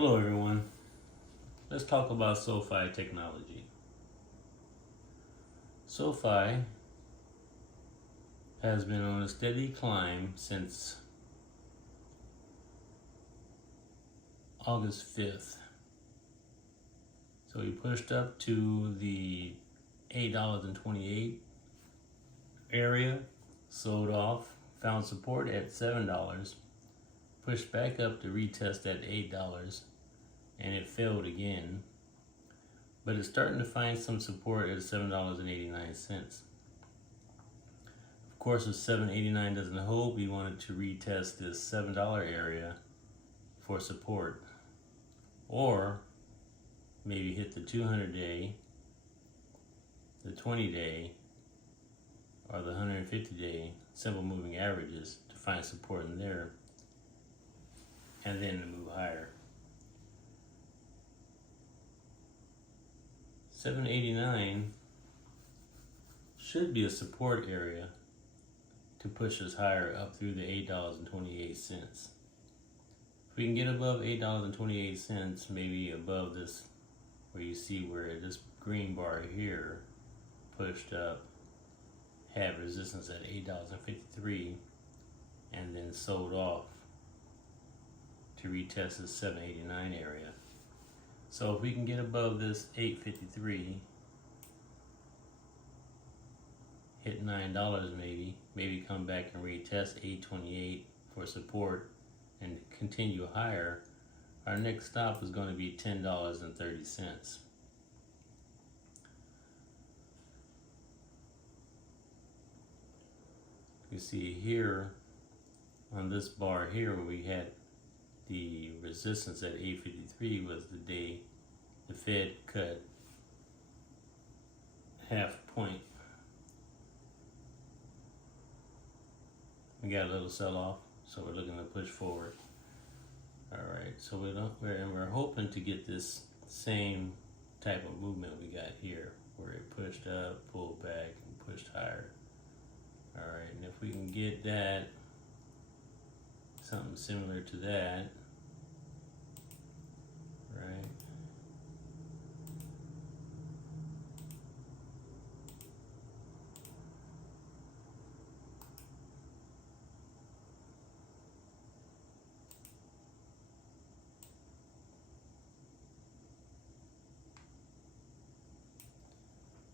Hello everyone. Let's talk about SoFi technology. SoFi has been on a steady climb since August 5th. So we pushed up to the $8.28 area, sold off, found support at $7, pushed back up to retest at $8, and it failed again. But it's starting to find some support at $7.89. Of course, if $7.89 doesn't hold, we wanted to retest this $7 area for support, or maybe hit the 200-day, the 20-day, or the 150-day simple moving averages to find support in there, and then to move higher. $7.89 should be a support area to push us higher up through the $8.28. If we can get above $8.28, maybe above this, where you see where this green bar here pushed up, had resistance at $8.53, and then sold off to retest this $7.89 area. So if we can get above this $8.53, hit $9 maybe come back and retest $8.28 for support and continue higher, our next stop is going to be $10.30. You see here on this bar here where we had the resistance at 8.53 was the day the Fed cut half a point. We got a little sell-off, so we're looking to push forward. All right, so we're hoping to get this same type of movement we got here, where it pushed up, pulled back, and pushed higher. All right, and if we can get that, something similar to that, right?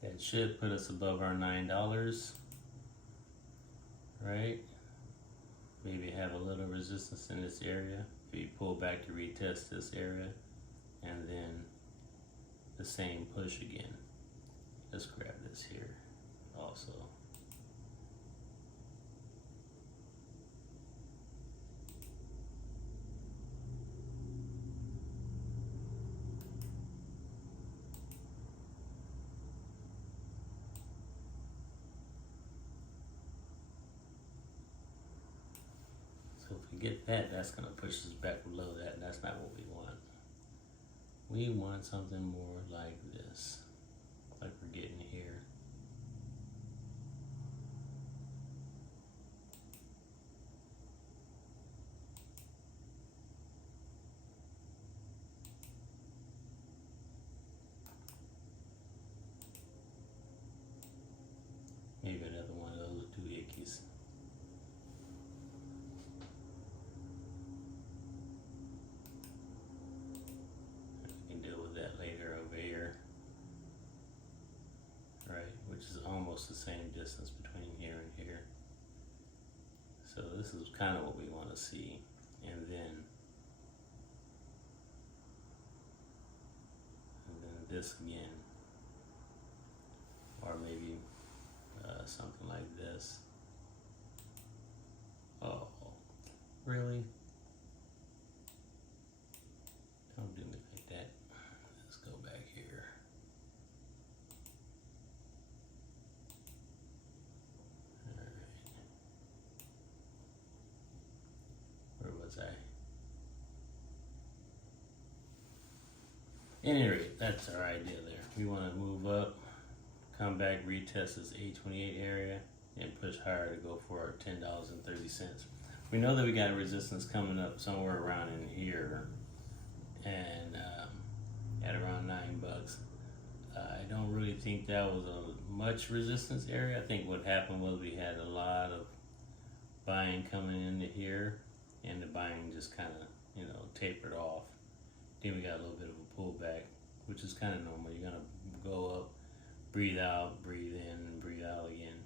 That should put us above our $9, right? Maybe have a little resistance in this area. If you pull back to retest this area, and then the same push again. Let's grab this here also. So if we get that, that's going to push us back below that, and that's not what we want. We want something more like this, like we're getting here. Maybe another one of those doohickeys. We can deal with that later over here. Right, which is almost the same distance between here and here. So this is kind of what we want to see. And then this again. Or maybe something like this. Oh, really? Don't do me like that. Let's go back here. All right. Where was I? At any rate, that's our idea there. We want to move up, come back, retest this 8.28 area, and push higher to go for our $10.30. We know that we got resistance coming up somewhere around in here, and at around $9. I don't really think that was a much resistance area. I think what happened was we had a lot of buying coming into here, and the buying just kind of, tapered off. Then we got a little bit of a pullback, which is kind of normal. You're gonna go up, breathe out, breathe in, and breathe out again.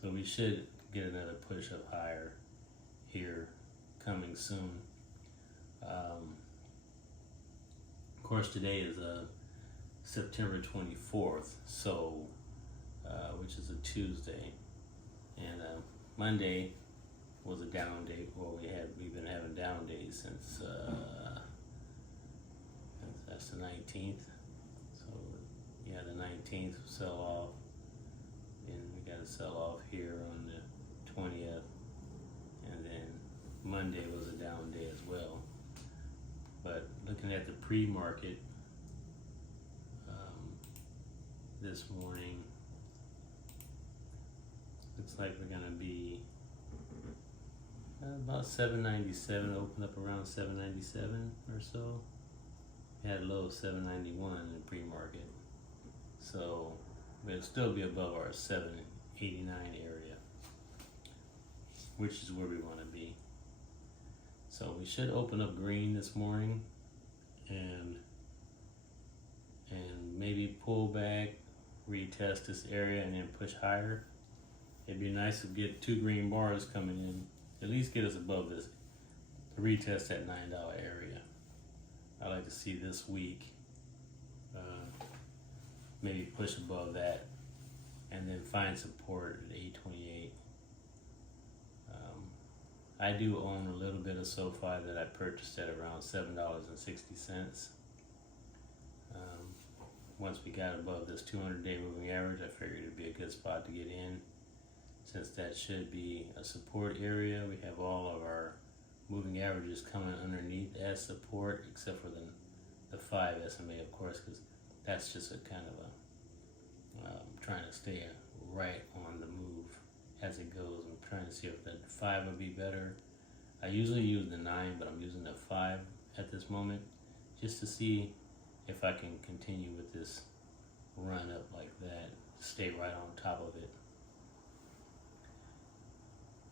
So we should get another push up higher here coming soon. Of course, today is September 24th, so which is a Tuesday, and Monday was a down day. Well, we've been having down days since that's the 19th. So yeah, the 19th sell off, and we got to sell off here on the 20th, and then Monday was a down day as well. But looking at the pre-market this morning, looks like we're gonna be about 797, opened up around 797 or so. We had a low of 791 in the pre-market. So we'll still be above our 789 area, which is where we want to be. So we should open up green this morning and maybe pull back, retest this area, and then push higher. It'd be nice to get 2 green bars coming in, at least get us above this, to retest that $9 area. I like to see this week maybe push above that, and then find support at 828. I do own a little bit of SoFi that I purchased at around $7.60. Once we got above this 200-day moving average, I figured it'd be a good spot to get in, since that should be a support area. We have all of our moving averages coming underneath as support, except for the 5 SMA, of course, because that's just a kind of a trying to stay right on the move as it goes. I'm trying to see if the 5 would be better. I usually use the 9, but I'm using the 5 at this moment, just to see if I can continue with this run up like that, stay right on top of it,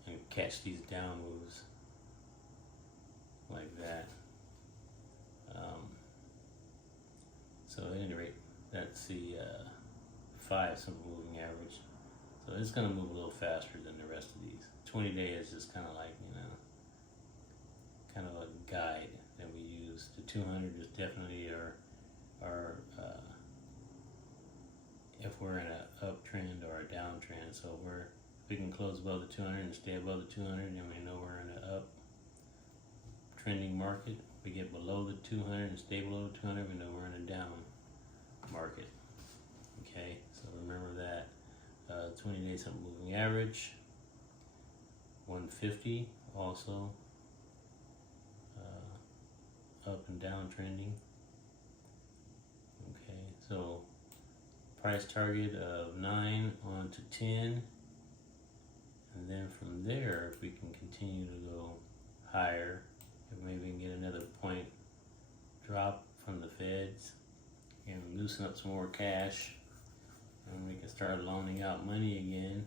and catch these down moves like that. So at any rate, that's the 5 simple moving average. So it's going to move a little faster than the rest of these. 20-day is just kind of like, kind of a guide that we use. The 200 is definitely our if we're in an uptrend or a downtrend. So if we can close above the 200 and stay above the 200, then we know we're in an up trending market. If we get below the 200 and stay below the 200, we know we're in a down market. Okay, so remember that. 20-day simple moving average, 150 also up and down trending. Okay, so price target of 9 on to 10, and then from there, if we can continue to go higher, if maybe we can get another point drop from the feds and loosen up some more cash, and we can start loaning out money again.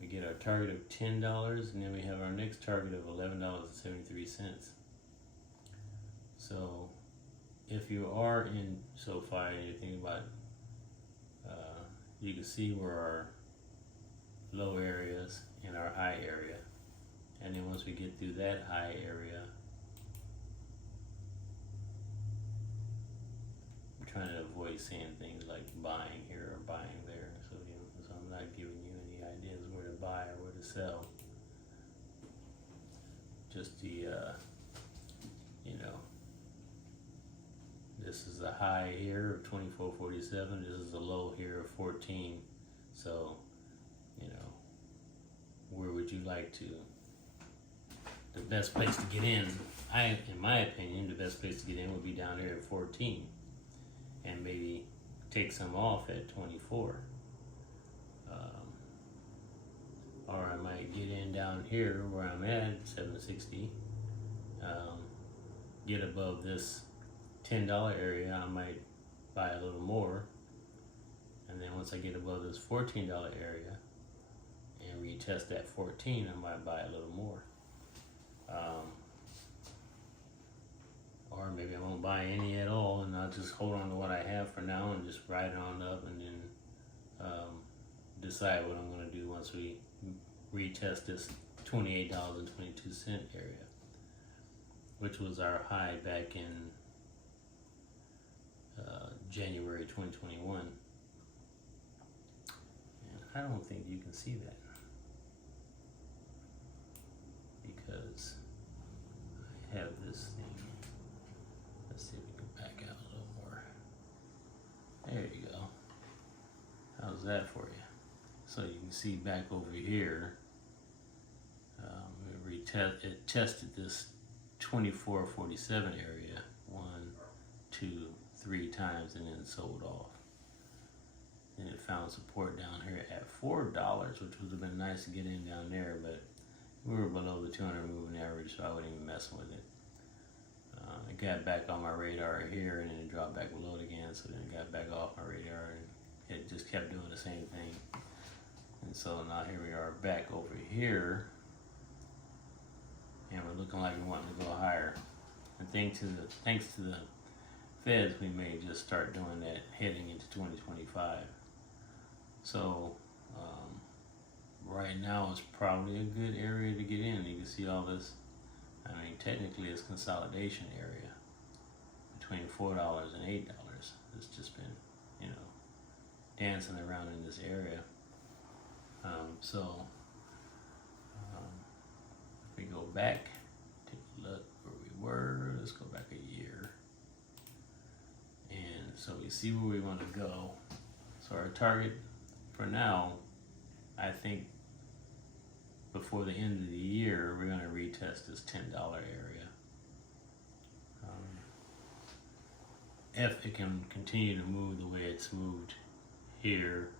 We get our target of $10, and then we have our next target of $11.73. So if you are in SoFi and you're thinking about, you can see where our low areas and our high area, and then once we get through that high area, I'm trying to avoid saying things like buying here or buying there, so so I'm not giving you any ideas where to buy or where to sell. Just the this is a high here of 24.47. This is a low here of 14. So, where would you like to? The best place to get in, in my opinion, the best place to get in would be down here at 14, and maybe take some off at 24. Or I might get in down here where I'm at 760. Get above this $10 area, I might buy a little more. And then once I get above this $14 area and retest that 14, I might buy a little more. Or maybe I won't buy any at all, and I'll just hold on to what I have for now and just ride it on up, and then decide what I'm going to do once we retest this $28.22 area, which was our high back in January 2021. And I don't think you can see that because I have this thing. Let's see if we can back out a little more. There you go. How's that for you? So you can see back over here, it tested this 2447 area 1, 2, 3 times and then sold off. And it found support down here at $4, which would have been nice to get in down there, but we were below the 200 moving average, so I wasn't even messing with it. It got back on my radar here, and then it dropped back below it again, so then it got back off my radar, and it just kept doing the same thing. And so now here we are back over here, and we're looking like we want to go higher. And thanks to the Feds, we may just start doing that heading into 2025. So right now is probably a good area to get in. You can see all this. I mean, technically it's consolidation area between $4 and $8. It's just been, dancing around in this area. If we go back, take a look where we were. Let's go back a year. And so we see where we want to go. So our target for now, I think before the end of the year, we're going to retest this $10 area. If it can continue to move the way it's moved here,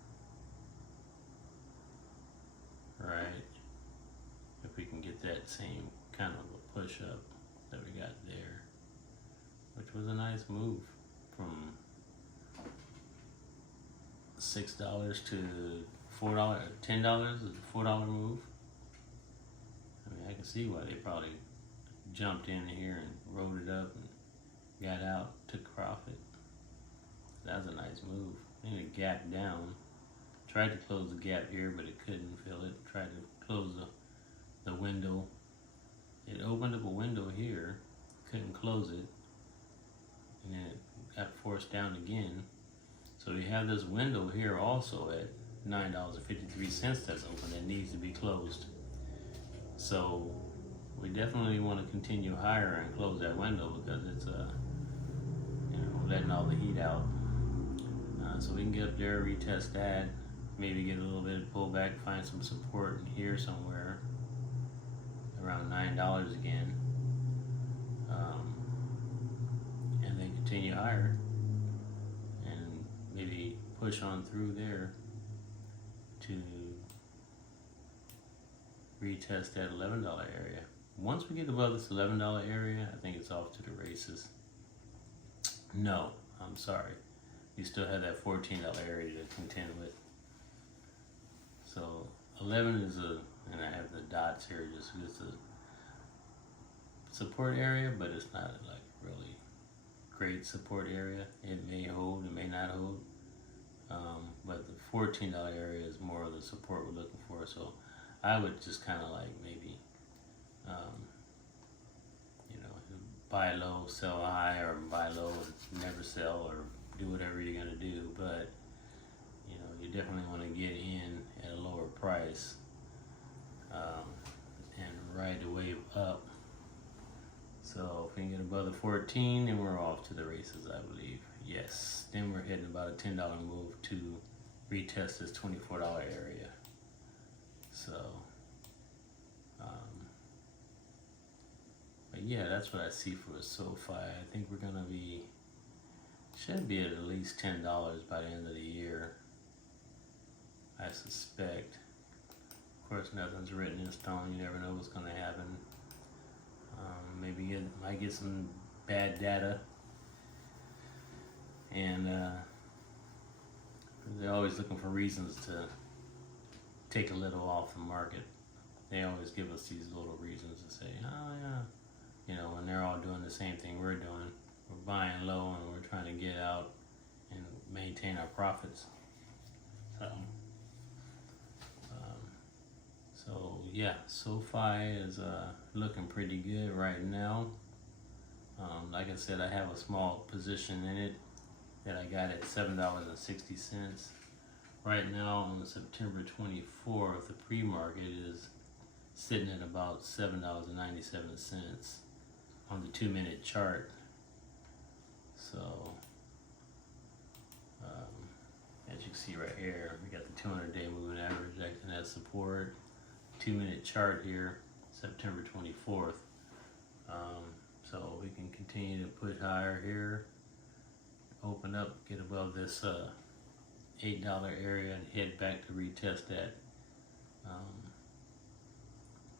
right? If we can get that same kind of a push up that we got there, which was a nice move from $6 to $4, $10 is a $4 move. I mean, I can see why they probably jumped in here and rode it up and got out, took profit. That was a nice move. Then it gapped down. Tried to close the gap here, but it couldn't fill it. Tried to close the window. It opened up a window here, couldn't close it, and then it got forced down again. So we have this window here also at $9.53 that's open that needs to be closed. So we definitely want to continue higher and close that window because it's letting all the heat out. So we can get up there, retest that, maybe get a little bit of pullback, find some support in here somewhere around $9 again, and then continue higher and maybe push on through there to retest that $11 area. Once we get above this $11 area, I think it's off to the races. No, I'm sorry. You still have that $14 area to contend with. So 11 is and I have the dots here, just it's a support area, but it's not like really great support area. It may hold, it may not hold. But the $14 area is more of the support we're looking for. So I would just kind of like maybe, buy low, sell high, or buy low and never sell, or do whatever you're gonna do. But you definitely want to get in at a lower price and ride the wave up. So if we can get above the 14, then we're off to the races, I believe. Yes, then we're hitting about a $10 move to retest this $24 area. So, but yeah, that's what I see for a SoFi. I think we're gonna should be at least $10 by the end of the year, I suspect. Of course, nothing's written in stone. You never know what's going to happen. Maybe it might get some bad data and they're always looking for reasons to take a little off the market. They always give us these little reasons to say, oh yeah, you know, when they're all doing the same thing we're doing. We're buying low and we're trying to get out and maintain our profits. So yeah, SoFi is looking pretty good right now. Like I said, I have a small position in it that I got at $7.60. Right now on September 24th, the pre-market is sitting at about $7.97 on the 2-minute chart. So as you can see right here, we got the 200-day moving average acting as support. 2-minute chart here, September 24th. So we can continue to push higher here, open up, get above this $8 area and head back to retest that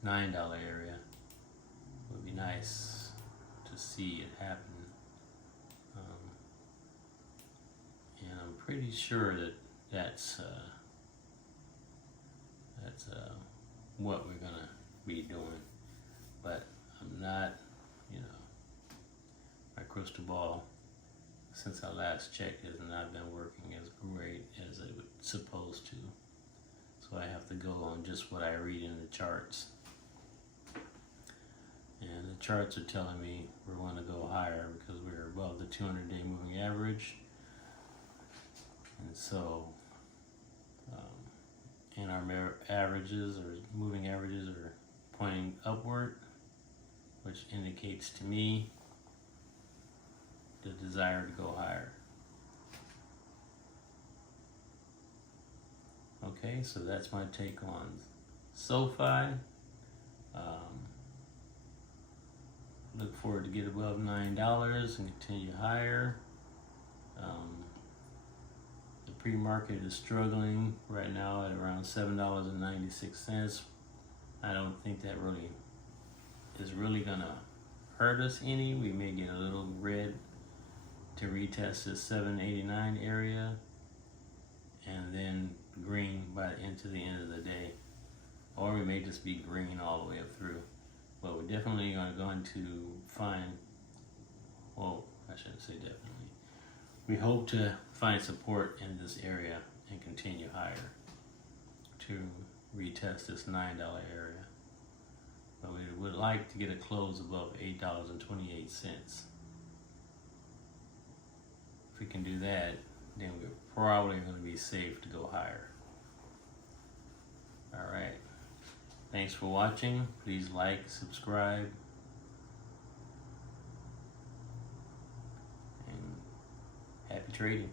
$9 area. Would be nice to see it happen. And I'm pretty sure that that's what we're gonna be doing, but I'm not, you know, my crystal ball since I last checked has not been working as great as it was supposed to, so I have to go on just what I read in the charts, and the charts are telling me we want to go higher because we're above the 200-day moving average. And so, and our averages or moving averages are pointing upward, which indicates to me the desire to go higher. Okay, so that's my take on SoFi. Look forward to get above $9 and continue higher. The pre-market is struggling right now at around $7.96. I don't think that really is gonna hurt us any. We may get a little red to retest this $7.89 area, and then green into the end of the day, or we may just be green all the way up through. But we're definitely going to find, well, I shouldn't say definitely. We hope to find support in this area and continue higher to retest this $9 area. But we would like to get a close above $8.28. If we can do that, then we're probably going to be safe to go higher. All right. Thanks for watching. Please like, subscribe, and happy trading.